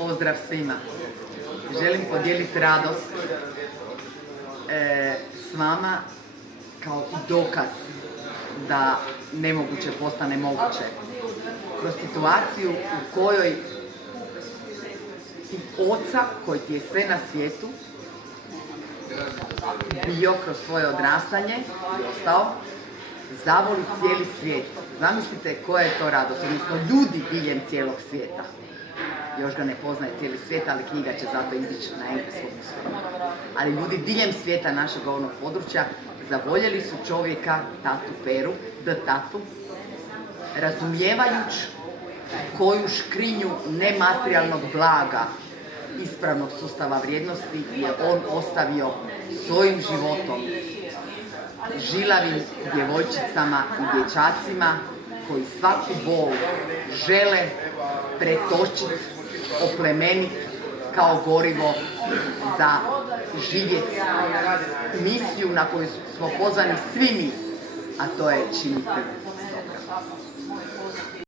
Pozdrav svima. Želim podijeliti radost s vama kao i dokaz da nemoguće postane moguće. Kroz situaciju u kojoj ti oca koji ti je sve na svijetu bio kroz svoje odrastanje i ostao, zavoli cijeli svijet. Zamislite koja je to radost, odnosno ljudi diljem cijelog svijeta. Još ga ne poznaje cijeli svijet, ali knjiga će zato izići na engleskom usvojenju. Ali ljudi diljem svijeta našeg ovog područja zavoljeli su čovjeka, tatu Peru, tatu, razumijevajući koju škrinju nematerijalnog blaga ispravnog sustava vrijednosti je on ostavio svojim životom žilavim djevojčicama i dječacima koji svaku bol žele pretočiti, oplemeniti kao gorivo za živjeti misiju na koju smo pozvani svi mi, a to je činiti dobro.